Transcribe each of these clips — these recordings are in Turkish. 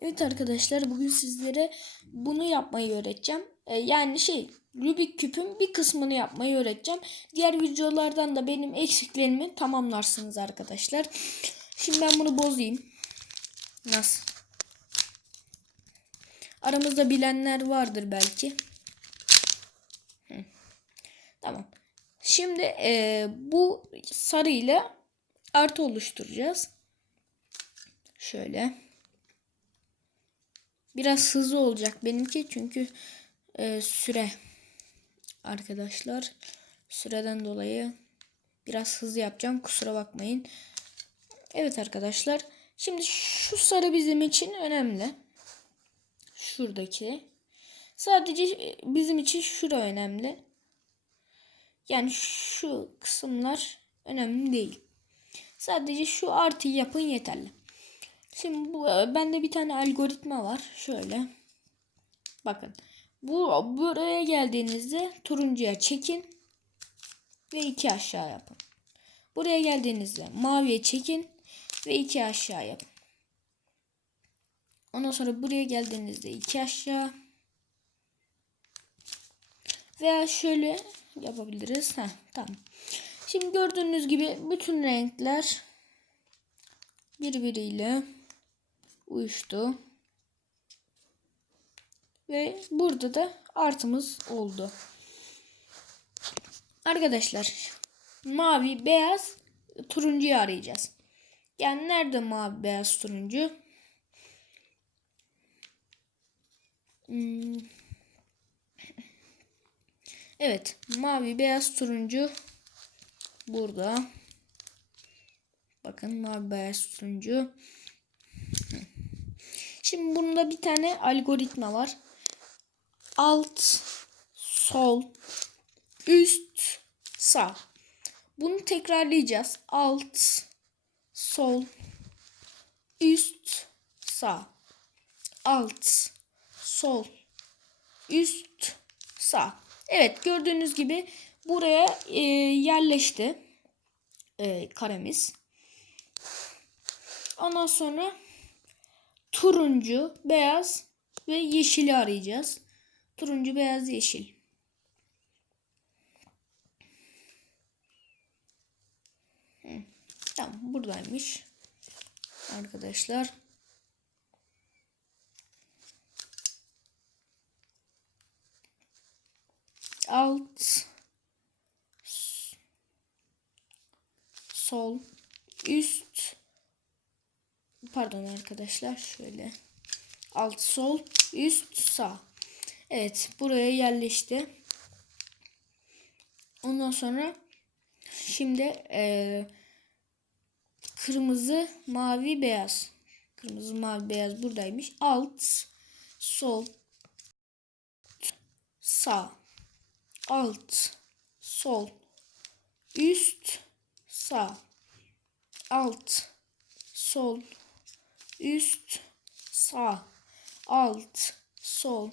Evet arkadaşlar bugün sizlere bunu yapmayı öğreteceğim. Ee, yani şey Rubik küpün bir kısmını yapmayı öğreteceğim. Diğer videolardan da benim eksiklerimi tamamlarsınız arkadaşlar. Şimdi ben bunu bozayım. Nasıl? Aramızda bilenler vardır belki. Hı. Tamam. Şimdi e, bu sarı ile artı oluşturacağız. Şöyle. Biraz hızlı olacak benimki çünkü e, süre arkadaşlar süreden dolayı biraz hızlı yapacağım kusura bakmayın. Evet arkadaşlar şimdi şu sarı bizim için önemli. Şuradaki sadece bizim için şura önemli. Yani şu kısımlar önemli değil. Sadece şu artıyı yapın yeterli. Şimdi bu bende bir tane algoritma var. Şöyle. Bakın. Bu buraya geldiğinizde turuncuya çekin ve iki aşağı yapın. Buraya geldiğinizde maviye çekin ve iki aşağı yapın. Ondan sonra buraya geldiğinizde iki aşağı veya şöyle yapabiliriz. Heh, tamam. Şimdi gördüğünüz gibi bütün renkler birbiriyle uyuştu. Ve burada da artımız oldu. Arkadaşlar mavi, beyaz, turuncuyu arayacağız. Yani nerede mavi, beyaz, turuncu? Hmm. Evet, mavi, beyaz, turuncu burada. Bakın mavi, beyaz, turuncu. Şimdi bunda bir tane algoritma var. Alt, sol, üst, sağ. Bunu tekrarlayacağız. Alt, sol, üst, sağ. Alt, sol, üst, sağ. Evet gördüğünüz gibi buraya e, yerleşti e, karemiz. Ondan sonra turuncu, beyaz ve yeşili arayacağız. Turuncu, beyaz, yeşil. Tamam buradaymış. Arkadaşlar. Alt sol üst pardon arkadaşlar şöyle. Alt sol üst sağ. Evet buraya yerleşti. Ondan sonra şimdi e, kırmızı mavi beyaz. Kırmızı mavi beyaz buradaymış. Alt sol sağ. Alt sol üst sağ. Alt sol üst sağ. Alt sol.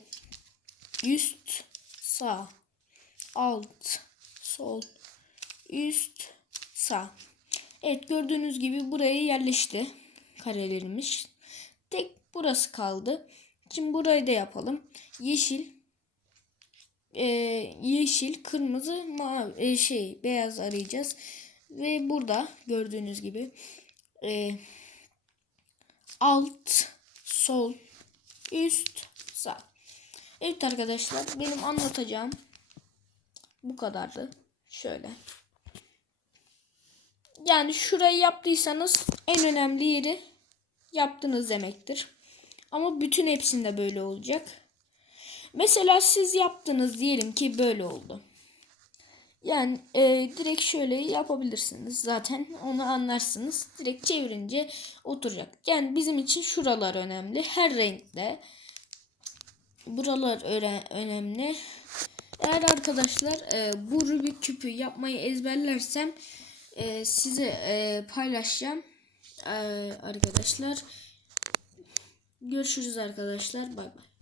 Üst sağ. Alt sol. Üst sağ. Evet gördüğünüz gibi buraya yerleşti karelerimiz. Tek burası kaldı. Şimdi burayı da yapalım. Yeşil e, yeşil kırmızı mavi e, şey beyaz arayacağız. Ve burada gördüğünüz gibi e, alt, sol, üst, sağ. Evet arkadaşlar benim anlatacağım bu kadardı. Şöyle. Yani şurayı yaptıysanız en önemli yeri yaptınız demektir. Ama bütün hepsinde böyle olacak. Mesela siz yaptınız diyelim ki böyle oldu. Yani e, direkt şöyle yapabilirsiniz. Zaten onu anlarsınız. Direkt çevirince oturacak. Yani bizim için şuralar önemli. Her renkte. Buralar önemli. Eğer arkadaşlar e, bu Rubik küpü yapmayı ezberlersem e, size e, paylaşacağım. E, arkadaşlar. Görüşürüz arkadaşlar. Bay bay.